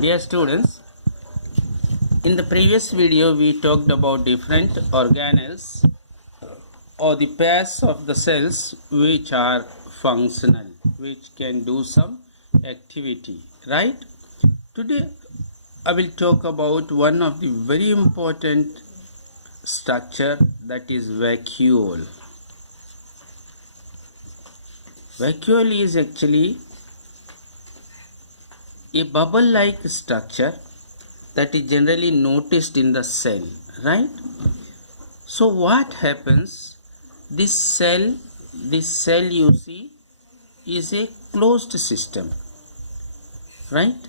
Dear students, in the previous video we talked about different organelles or the pairs of the cells which are functional, which can do some activity, right? Today I will talk about one of the very important structure, that is vacuole. Vacuole is actually a bubble-like structure that is generally noticed in the cell, right? So what happens? This cell you see is a closed system, right?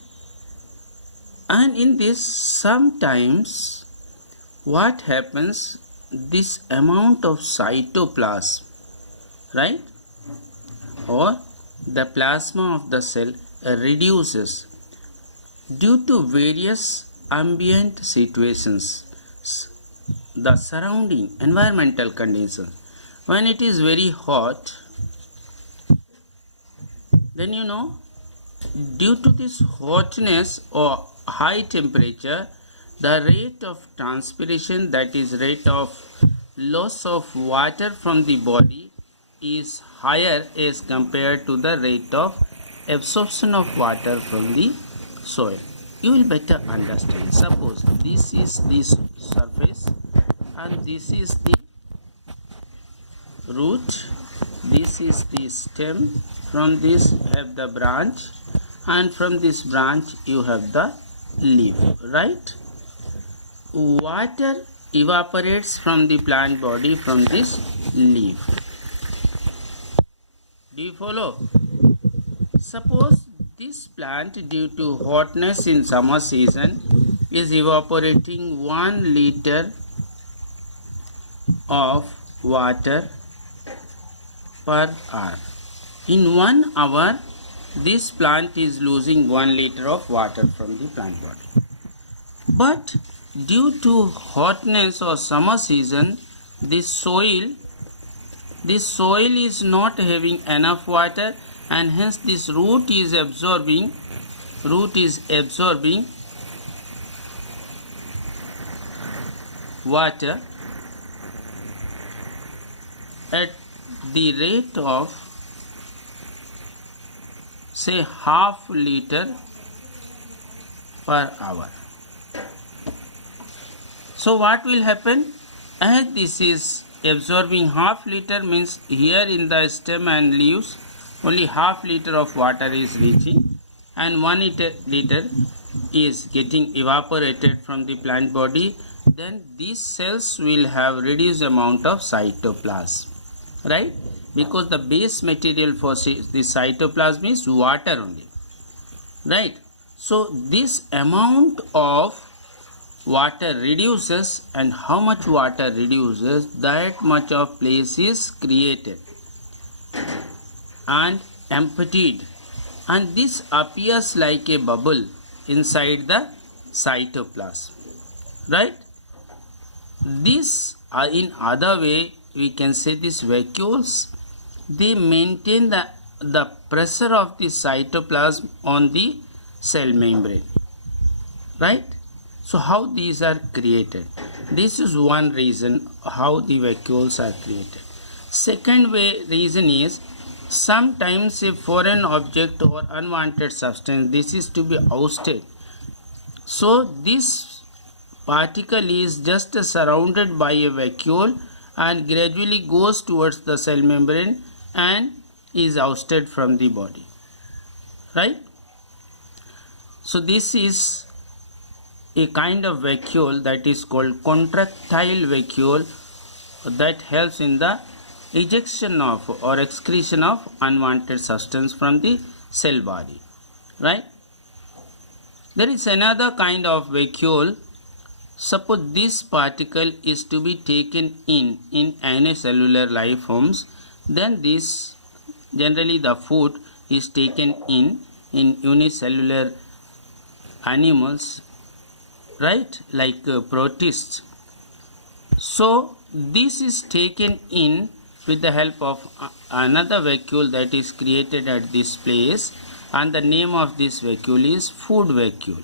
And in this, sometimes what happens, this amount of cytoplasm, right, or the plasma of the cell reduces due to various ambient situations, the surrounding environmental conditions. When it is very hot, then due to this hotness or high temperature, the rate of transpiration, that is rate of loss of water from the body, is higher as compared to the rate of absorption of water from the soil. You will better understand. Suppose this is the surface and this is the root, this is the stem, from this have the branch, and from this branch you have the leaf, right? Water evaporates from the plant body from this leaf. Do you follow? Suppose this plant, due to hotness in summer season, is evaporating 1 liter of water per hour. In 1 hour, this plant is losing 1 liter of water from the plant body. But due to hotness or summer season, this soil is not having enough water, and hence this root is absorbing water at the rate of, say, half liter per hour. So what will happen? As this is absorbing half liter, means here in the stem and leaves only half liter of water is reaching, and 1 liter is getting evaporated from the plant body. Then these cells will have reduced amount of cytoplasm, right? Because the base material for the cytoplasm is water only, right? So this amount of water reduces, and how much water reduces, that much of place is created and emptied, and this appears like a bubble inside the cytoplasm, right? This, in other way, we can say these vacuoles, they maintain the pressure of the cytoplasm on the cell membrane, right? So how these are created? This is one reason how the vacuoles are created. Second reason is, sometimes a foreign object or unwanted substance, this is to be ousted. So this particle is just surrounded by a vacuole and gradually goes towards the cell membrane and is ousted from the body, right? So this is a kind of vacuole that is called contractile vacuole, that helps in the ejection of or excretion of unwanted substance from the cell body, right? There is another kind of vacuole. Suppose this particle is to be taken in unicellular life forms, then this, generally the food is taken in unicellular animals, right, like protists. So this is taken in with the help of another vacuole that is created at this place, and the name of this vacuole is food vacuole.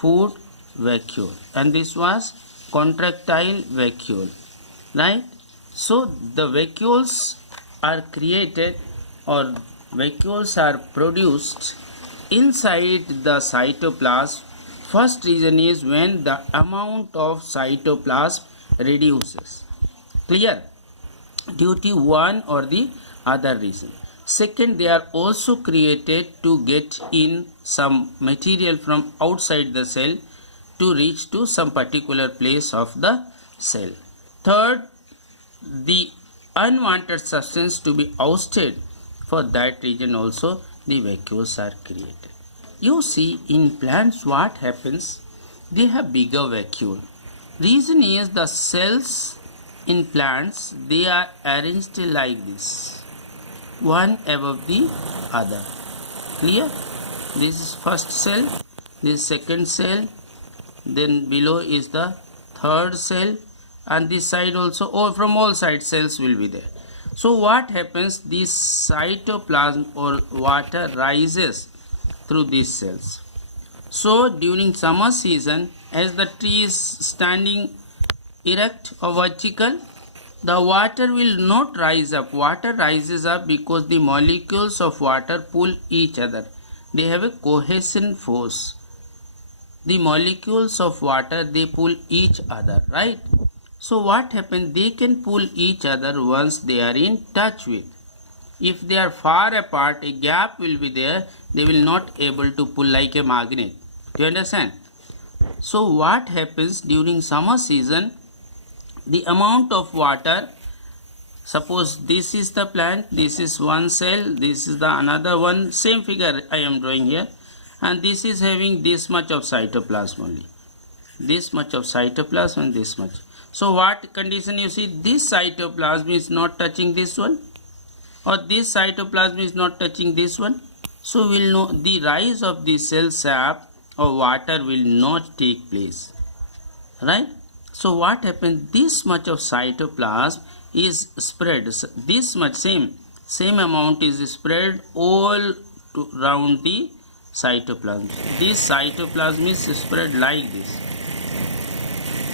food vacuole and this was contractile vacuole, right? So the vacuoles are created or vacuoles are produced inside the cytoplasm. First reason is when the amount of cytoplasm reduces. Clear? Due to one or the other reason. Second, they are also created to get in some material from outside the cell to reach to some particular place of the cell. Third, the unwanted substance to be ousted. For that reason also the vacuoles are created. You see, in plants what happens? They have bigger vacuole. Reason is the cells in plants, they are arranged like this, one above the other. Clear? This is first cell, this second cell, then below is the third cell, and this side also, or from all sides cells will be there. So what happens? This cytoplasm or water rises through these cells. So during summer season, as the tree is standing erect or vertical, the water will not rise up. Water rises up because the molecules of water pull each other. They have a cohesion force. The molecules of water, they pull each other, right? So what happens? They can pull each other once they are in touch with. If they are far apart, a gap will be there. They will not able to pull like a magnet. Do you understand? So what happens during summer season? The amount of water, suppose this is the plant, this is one cell, this is the another one, same figure I am drawing here, and this is having this much of cytoplasm only. This much of cytoplasm and this much. So what condition you see? This cytoplasm is not touching this one, or this cytoplasm is not touching this one. So we will know the rise of the cell sap or water will not take place, right? So what happens? This much of cytoplasm is spread. This much same amount is spread all around the cytoplasm. This cytoplasm is spread like this,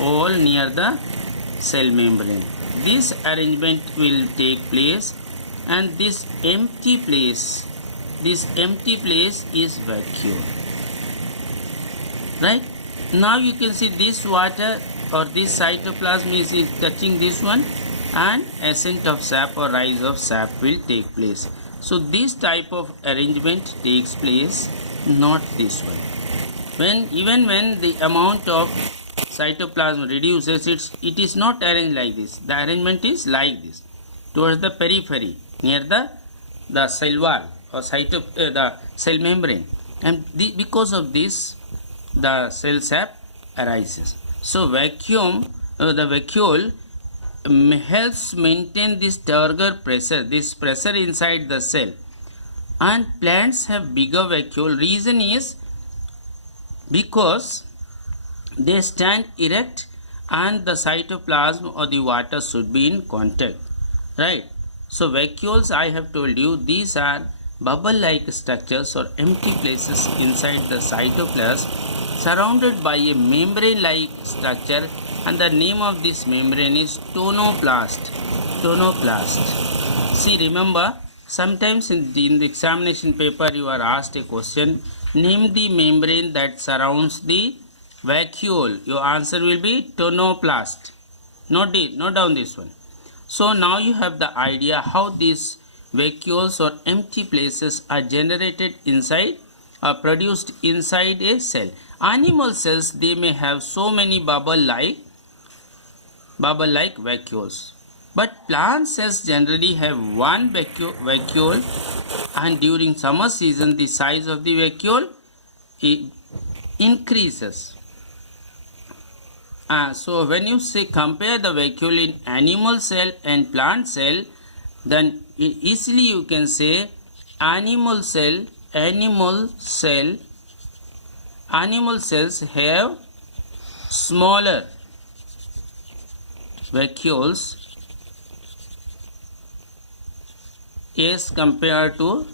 all near the cell membrane. This arrangement will take place, and this empty place is vacuole. Right? Now you can see this water or this cytoplasm is touching this one, and ascent of sap or rise of sap will take place. So this type of arrangement takes place, not this one. Even when the amount of cytoplasm reduces, it is not arranged like this. The arrangement is like this, towards the periphery, near the cell wall or the cell membrane, and because of this the cell sap arises. So the vacuole helps maintain this turgor pressure, this pressure inside the cell. And plants have bigger vacuole. Reason is because they stand erect and the cytoplasm or the water should be in contact, right? So vacuoles, I have told you, these are bubble-like structures or empty places inside the cytoplasm surrounded by a membrane-like structure, and the name of this membrane is tonoplast. See, remember, sometimes in the examination paper you are asked a question, name the membrane that surrounds the vacuole. Your answer will be tonoplast. Note down this one. So now you have the idea how these vacuoles or empty places are generated inside or produced inside a cell. Animal cells, they may have so many bubble-like vacuoles, but plant cells generally have one vacuole, and during summer season the size of the vacuole increases. So when you say compare the vacuole in animal cell and plant cell, then easily you can say animal cells have smaller vacuoles as compared to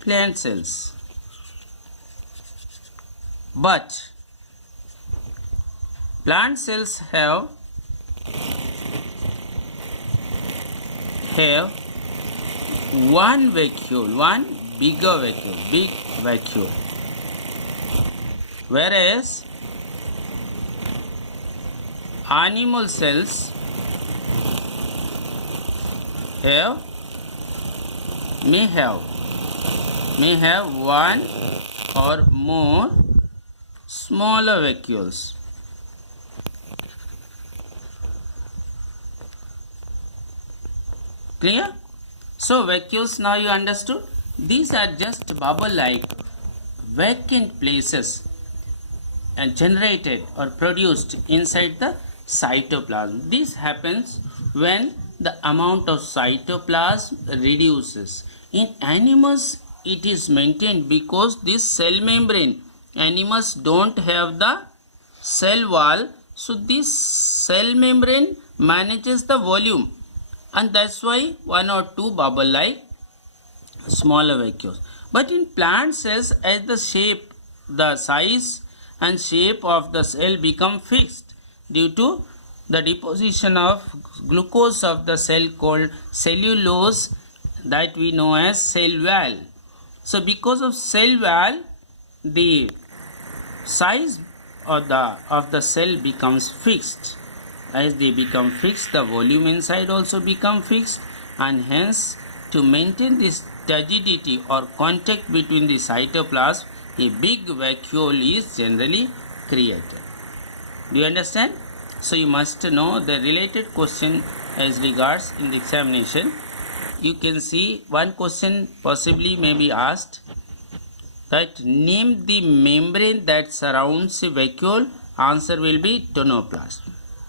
plant cells. But plant cells have one vacuole, one big vacuole, whereas animal cells may have one or more smaller vacuoles. Clear? So vacuoles, now you understood. These are just bubble-like vacant places and generated or produced inside the cytoplasm. This happens when the amount of cytoplasm reduces. In animals, it is maintained because this cell membrane, animals don't have the cell wall, so this cell membrane manages the volume, and that's why one or two bubble like smaller vacuoles. But in plant cells, as the shape, the size and shape of the cell become fixed due to the deposition of glucose of the cell called cellulose, that we know as cell wall. So because of cell wall, the size of the cell becomes fixed. As they become fixed, the volume inside also become fixed, and hence to maintain this turgidity or contact between the cytoplasm, a big vacuole is generally created. Do you understand? So you must know the related question as regards in the examination. You can see one question possibly may be asked, that name the membrane that surrounds a vacuole. Answer will be tonoplast.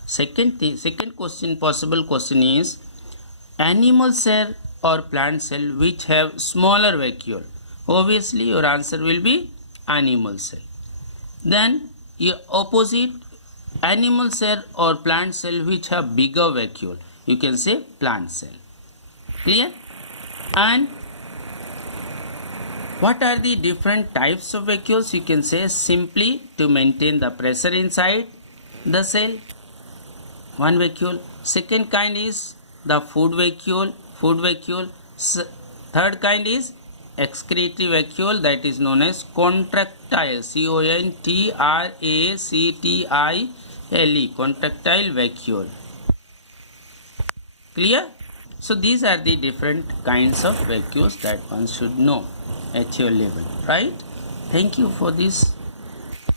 Second question, possible question is animal cell or plant cell which have smaller vacuole. Obviously your answer will be animal cell. Then your opposite, animal cell or plant cell which have bigger vacuole, you can say plant cell. Clear? And what are the different types of vacuoles? You can say simply to maintain the pressure inside the cell, one vacuole. Second kind is the food vacuole. Third kind is excretory vacuole, that is known as contractile, contractile, contractile vacuole. Clear? So these are the different kinds of vacuoles that one should know at your level, right? Thank you for this.